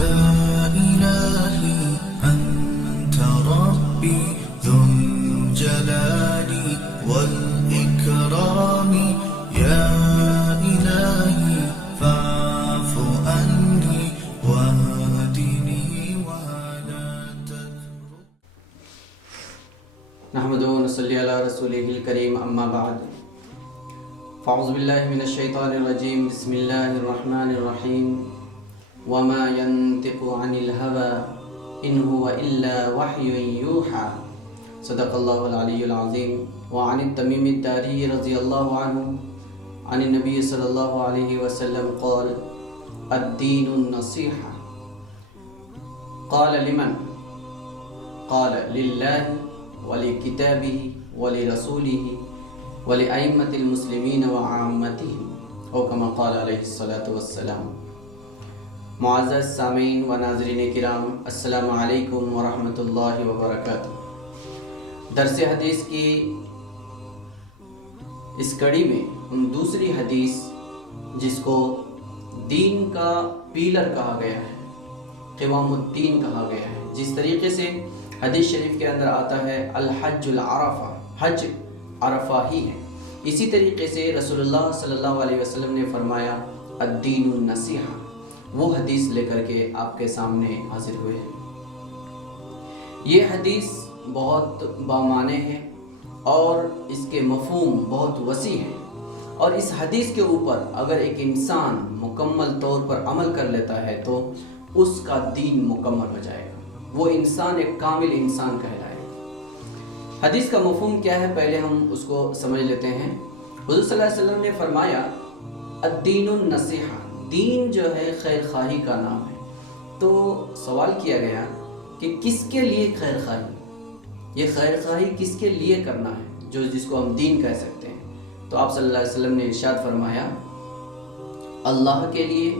إلهي أنت ربي ذو الجلال والإكرام يا إلهي فاعف عني واهدني ولا تترك. نحمده ونصلي على رسوله الكريم أما بعد فأعوذ بالله من الشيطان الرجيم بسم الله الرحمن الرحيم وما ينطق عن الهوى إن هو إلا وحي يوحى صدق الله العلي العظيم. وعن التميم الداري رضي الله عنه عن النبي صلى الله عليه وسلم قال الدين النصيحة. قال لمن؟ قال لله ولكتابه ولرسوله ولأئمة المسلمين وعامتهم او كما قال علیہ الصلاۃ والسلام. معزز سامعین و ناظرین کرام، السلام علیکم ورحمۃ اللہ وبرکاتہ. درس حدیث کی اس کڑی میں ہم دوسری حدیث جس کو دین کا پیلر کہا گیا ہے، قوام الدین کہا گیا ہے، جس طریقے سے حدیث شریف کے اندر آتا ہے الحج العرفہ، حج عرفہ ہی ہے، اسی طریقے سے رسول اللہ صلی اللہ علیہ وسلم نے فرمایا الدین النصیحہ. وہ حدیث لے کر کے آپ کے سامنے حاضر ہوئے ہیں. یہ حدیث بہت بامعنی ہے اور اس کے مفہوم بہت وسیع ہے، اور اس حدیث کے اوپر اگر ایک انسان مکمل طور پر عمل کر لیتا ہے تو اس کا دین مکمل ہو جائے گا، وہ انسان ایک کامل انسان کہلائے گا. حدیث کا مفہوم کیا ہے پہلے ہم اس کو سمجھ لیتے ہیں. حضور صلی اللہ علیہ وسلم نے فرمایا الدین النصیحہ، دین جو ہے خیر خواہی کا نام ہے. تو سوال کیا گیا کہ کس کے لیے خیر خواہی، یہ خیر خواہی کس کے لیے کرنا ہے جس کو ہم دین کہہ سکتے ہیں. تو آپ صلی اللہ علیہ وسلم نے ارشاد فرمایا اللہ کے لیے،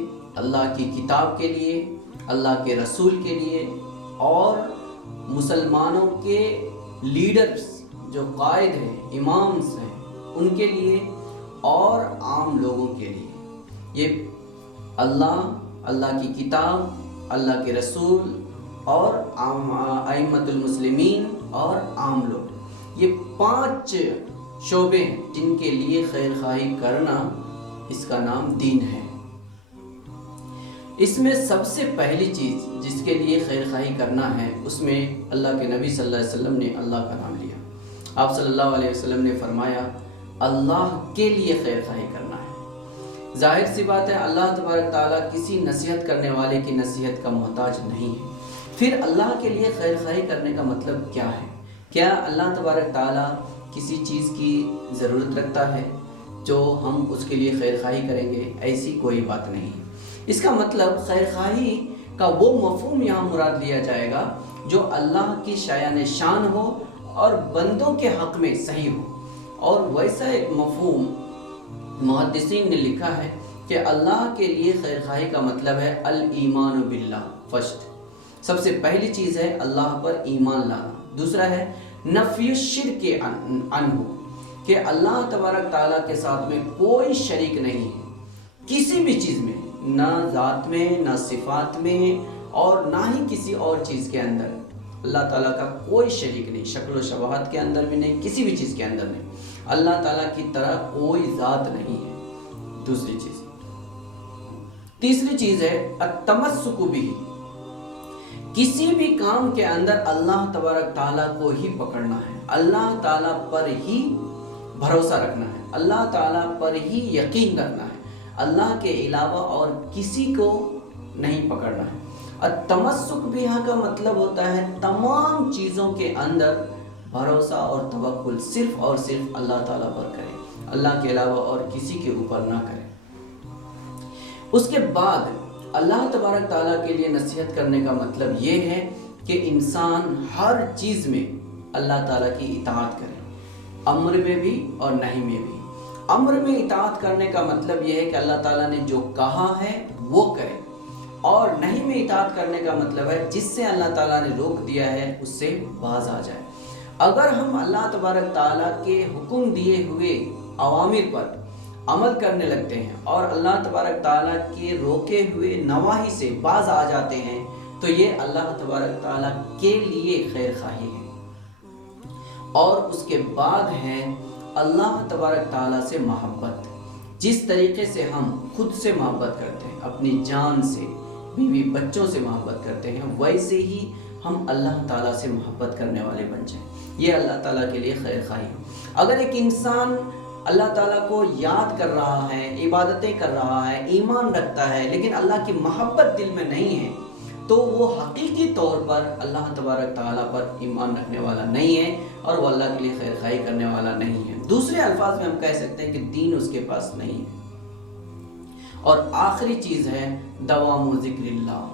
اللہ کی کتاب کے لیے، اللہ کے رسول کے لیے، اور مسلمانوں کے لیڈرز جو قائد ہیں، امامز ہیں، ان کے لیے، اور عام لوگوں کے لیے. یہ اللہ کی کتاب، اللہ کے رسول اور ائمۃ المسلمین اور عام لوگ، یہ 5 شعبے ہیں جن کے لیے خیر خواہی کرنا، اس کا نام دین ہے. اس میں سب سے پہلی چیز جس کے لیے خیر خواہی کرنا ہے، اس میں اللہ کے نبی صلی اللہ علیہ وسلم نے اللہ کا نام لیا. آپ صلی اللہ علیہ وسلم نے فرمایا اللہ کے لیے خیر خواہی کرنا ہے. ظاہر سی بات ہے اللہ تبارک تعالیٰ کسی نصیحت کرنے والے کی نصیحت کا محتاج نہیں ہے. پھر اللہ کے لیے خیر خواہی کرنے کا مطلب کیا ہے؟ کیا اللہ تبارک تعالیٰ کسی چیز کی ضرورت رکھتا ہے جو ہم اس کے لیے خیر خواہی کریں گے؟ ایسی کوئی بات نہیں. اس کا مطلب خیر خواہی کا وہ مفہوم یہاں مراد لیا جائے گا جو اللہ کی شایان شان ہو اور بندوں کے حق میں صحیح ہو. اور ویسا ایک مفہوم محدثین نے لکھا ہے کہ اللہ کے لیے خیر خواہی کا مطلب ہے الایمان باللہ. فرسٹ، سب سے پہلی چیز ہے اللہ پر ایمان لانا. دوسرا ہے نفی الشرک عنہ، کہ اللہ تبارک تعالیٰ کے ساتھ میں کوئی شریک نہیں ہے کسی بھی چیز میں، نہ ذات میں، نہ صفات میں، اور نہ ہی کسی اور چیز کے اندر. اللہ تعالیٰ کا کوئی شریک نہیں، شکل و شباہت کے اندر بھی نہیں، کسی بھی چیز کے اندر نہیں. اللہ تعالیٰ کی طرح کوئی ذات نہیں ہے. دوسری چیز. تیسری چیز ہے التمسک بہ، کسی بھی کام کے اندر اللہ تبارک تعالیٰ کو ہی پکڑنا ہے، اللہ تعالیٰ پر ہی بھروسہ رکھنا ہے، اللہ تعالیٰ پر ہی یقین کرنا ہے، اللہ کے علاوہ اور کسی کو نہیں پکڑنا ہے. التمسک بہا کا مطلب ہوتا ہے تمام چیزوں کے اندر بھروسہ اور توکل صرف اور صرف اللہ تعالیٰ پر کریں، اللہ کے علاوہ اور کسی کے اوپر نہ کریں. اس کے بعد اللہ تبارک تعالیٰ کے لیے نصیحت کرنے کا مطلب یہ ہے کہ انسان ہر چیز میں اللہ تعالیٰ کی اطاعت کرے، امر میں بھی اور نہی میں بھی. امر میں اطاعت کرنے کا مطلب یہ ہے کہ اللہ تعالیٰ نے جو کہا ہے وہ کرے، اور نہیں میں اطاعت کرنے کا مطلب ہے جس سے اللہ تعالیٰ نے روک دیا ہے اس سے باز آ جائے. اگر ہم اللہ تبارک تعالیٰ کے حکم دیے ہوئے اوامر پر عمل کرنے لگتے ہیں اور اللہ تبارک تعالیٰ کے روکے ہوئے نواہی سے باز آ جاتے ہیں تو یہ اللہ تبارک تعالیٰ کے لیے خیر خواہی ہے۔ اور اس کے بعد ہے اللہ تبارک تعالیٰ سے محبت۔ جس طریقے سے ہم خود سے محبت کرتے ہیں، اپنی جان سے، بیوی بچوں سے محبت کرتے ہیں، ویسے ہی ہم اللہ تعالیٰ سے محبت کرنے والے بن جائیں۔ یہ اللہ تعالیٰ کے لیے خیر خواہی ہے۔ اگر ایک انسان اللہ تعالیٰ کو یاد کر رہا ہے، عبادتیں کر رہا ہے، ایمان رکھتا ہے، لیکن اللہ کی محبت دل میں نہیں ہے، تو وہ حقیقی طور پر اللہ تبارک تعالیٰ پر ایمان رکھنے والا نہیں ہے اور وہ اللہ کے لیے خیر خواہی کرنے والا نہیں ہے۔ دوسرے الفاظ میں ہم کہہ سکتے ہیں کہ دین اس کے پاس نہیں ہے۔ اور آخری چیز ہے دوام ذکر اللہ۔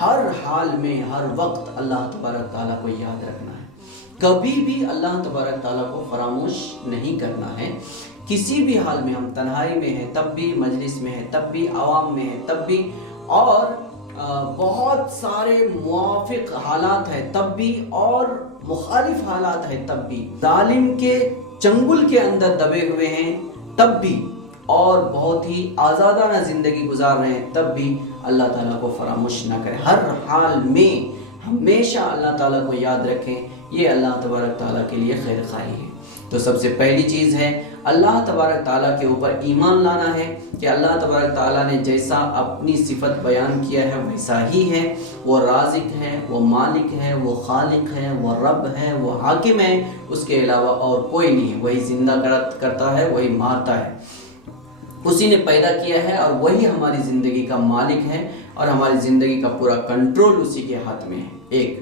ہر حال میں، ہر وقت اللہ تبارک تعالیٰ کو یاد رکھنا ہے، کبھی بھی اللہ تبارک تعالیٰ کو فراموش نہیں کرنا ہے۔ کسی بھی حال میں، ہم تنہائی میں ہیں تب بھی، مجلس میں ہیں تب بھی، عوام میں ہیں تب بھی، اور بہت سارے موافق حالات ہیں تب بھی، اور مخالف حالات ہیں تب بھی، ظالم کے چنگل کے اندر دبے ہوئے ہیں تب بھی، اور بہت ہی آزادانہ زندگی گزار رہے ہیں تب بھی اللہ تعالیٰ کو فراموش نہ کریں۔ ہر حال میں ہمیشہ اللہ تعالیٰ کو یاد رکھیں، یہ اللہ تبارک تعالیٰ کے لیے خیر خواہی ہے۔ تو سب سے پہلی چیز ہے اللہ تبارک تعالیٰ کے اوپر ایمان لانا ہے کہ اللہ تبارک تعالیٰ نے جیسا اپنی صفت بیان کیا ہے ویسا ہی ہے۔ وہ رازق ہے، وہ مالک ہے، وہ خالق ہے، وہ رب ہے، وہ حاکم ہے، اس کے علاوہ اور کوئی نہیں ہے۔ وہی زندہ کرتا ہے، وہی مارتا ہے، اسی نے پیدا کیا ہے اور وہی ہماری زندگی کا مالک ہے اور ہماری زندگی کا پورا کنٹرول اسی کے ہاتھ میں ہے۔ ایک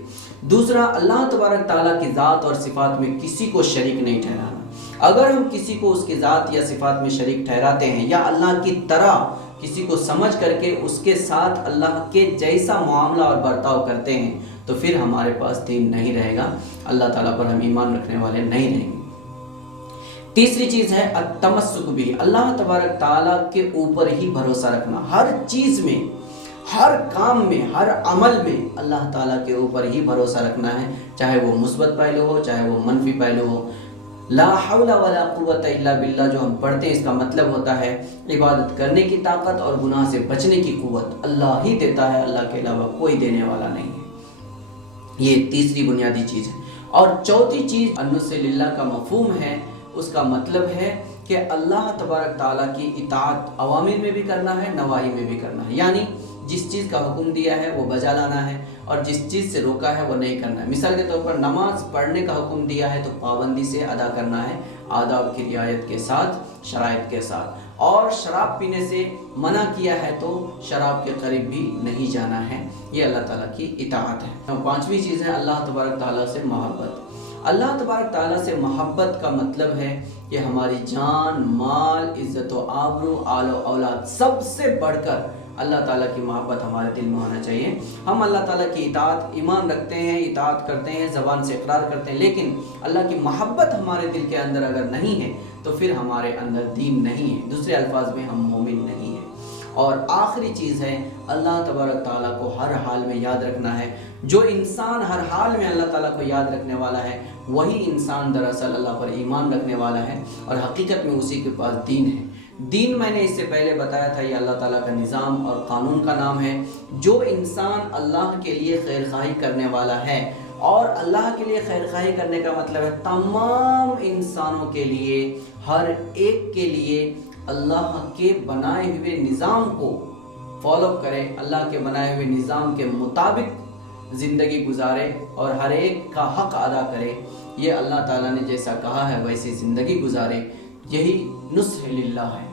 دوسرا، اللہ تبارک تعالیٰ کی ذات اور صفات میں کسی کو شریک نہیں ٹھہرانا۔ اگر ہم کسی کو اس کی ذات یا صفات میں شریک ٹھہراتے ہیں یا اللہ کی طرح کسی کو سمجھ کر کے اس کے ساتھ اللہ کے جیسا معاملہ اور برتاؤ کرتے ہیں تو پھر ہمارے پاس دین نہیں رہے گا، اللہ تعالیٰ پر ہم ایمان رکھنے والے نہیں رہیں گے۔ تیسری چیز ہے التمسک بھی، اللہ تبارک تعالیٰ کے اوپر ہی بھروسہ رکھنا۔ ہر چیز میں، ہر کام میں، ہر عمل میں اللہ تعالیٰ کے اوپر ہی بھروسہ رکھنا ہے، چاہے وہ مثبت پہلو ہو چاہے وہ منفی پہلو ہو۔ لا حول ولا قوت الا باللہ جو ہم پڑھتے ہیں، اس کا مطلب ہوتا ہے عبادت کرنے کی طاقت اور گناہ سے بچنے کی قوت اللہ ہی دیتا ہے، اللہ کے علاوہ کوئی دینے والا نہیں ہے۔ یہ تیسری بنیادی چیز ہے۔ اور چوتھی چیز انس للہ کا مفہوم ہے، اس کا مطلب ہے کہ اللہ تبارک تعالیٰ کی اطاعت اوامر میں بھی کرنا ہے، نواہی میں بھی کرنا ہے، یعنی جس چیز کا حکم دیا ہے وہ بجا لانا ہے اور جس چیز سے روکا ہے وہ نہیں کرنا ہے۔ مثال کے طور پر نماز پڑھنے کا حکم دیا ہے تو پابندی سے ادا کرنا ہے، آداب کی رعایت کے ساتھ، شرائط کے ساتھ، اور شراب پینے سے منع کیا ہے تو شراب کے قریب بھی نہیں جانا ہے۔ یہ اللہ تعالیٰ کی اطاعت ہے۔ پانچویں چیز ہے اللہ تبارک تعالیٰ سے محبت۔ اللہ تبارک تعالیٰ سے محبت کا مطلب ہے کہ ہماری جان، مال، عزت و آبرو، آل و اولاد، سب سے بڑھ کر اللہ تعالیٰ کی محبت ہمارے دل میں ہونا چاہیے۔ ہم اللہ تعالیٰ کی اطاعت، ایمان رکھتے ہیں، اطاعت کرتے ہیں، زبان سے اقرار کرتے ہیں، لیکن اللہ کی محبت ہمارے دل کے اندر اگر نہیں ہے تو پھر ہمارے اندر دین نہیں ہے، دوسرے الفاظ میں ہم مومن نہیں ہیں۔ اور آخری چیز ہے اللہ تبارک تعالیٰ کو ہر حال میں یاد رکھنا ہے۔ جو انسان ہر حال میں اللہ تعالیٰ کو یاد رکھنے والا ہے وہی انسان دراصل اللہ پر ایمان رکھنے والا ہے اور حقیقت میں اسی کے پاس دین ہے۔ دین میں نے اس سے پہلے بتایا تھا، یہ اللہ تعالیٰ کا نظام اور قانون کا نام ہے۔ جو انسان اللہ کے لیے خیر خواہی کرنے والا ہے، اور اللہ کے لیے خیر خواہی کرنے کا مطلب ہے تمام انسانوں کے لیے، ہر ایک کے لیے اللہ کے بنائے ہوئے نظام کو فالو کرے، اللہ کے بنائے ہوئے نظام کے مطابق زندگی گزارے اور ہر ایک کا حق ادا کرے۔ یہ اللہ تعالیٰ نے جیسا کہا ہے ویسی زندگی گزارے، یہی نصح للہ ہے۔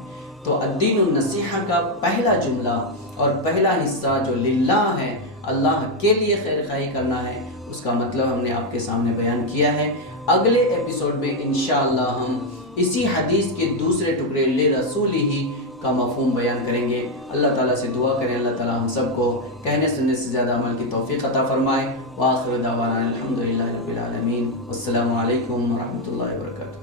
تو الدین النصیحہ کا پہلا جملہ اور پہلا حصہ جو للہ ہے، اللہ کے لیے خیر خواہی کرنا ہے، اس کا مطلب ہم نے آپ کے سامنے بیان کیا ہے۔ اگلے ایپیسوڈ میں انشاءاللہ ہم اسی حدیث کے دوسرے ٹکڑے لرسول ہی کا مفہوم بیان کریں گے۔ اللہ تعالیٰ سے دعا کریں اللہ تعالیٰ ہم سب کو کہنے سننے سے زیادہ عمل کی توفیق عطا فرمائے۔ وآخر دعوانا الحمدللہ رب العالمین، والسلام علیکم ورحمۃ اللہ وبرکاتہ۔